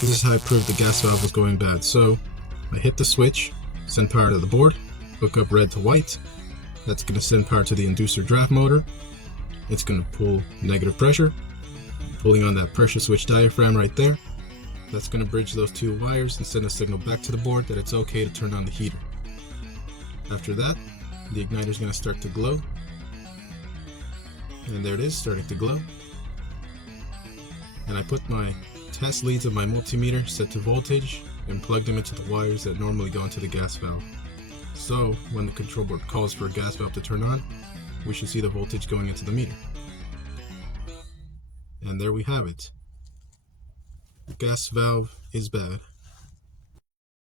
This is how I proved the gas valve was going bad. So I hit the switch, send power to the board, hook up red to white. That's going to send power to the inducer draft motor. It's going to pull negative pressure, pulling on that pressure switch diaphragm right there. That's going to bridge those two wires and send a signal back to the board that it's okay to turn on the heater. After that, the igniter is going to start to glow. And there it is, starting to glow. And I put my test leads of my multimeter set to voltage and plugged them into the wires that normally go into the gas valve. So when the control board calls for a gas valve to turn on, we should see the voltage going into the meter. And there we have it. Gas valve is bad.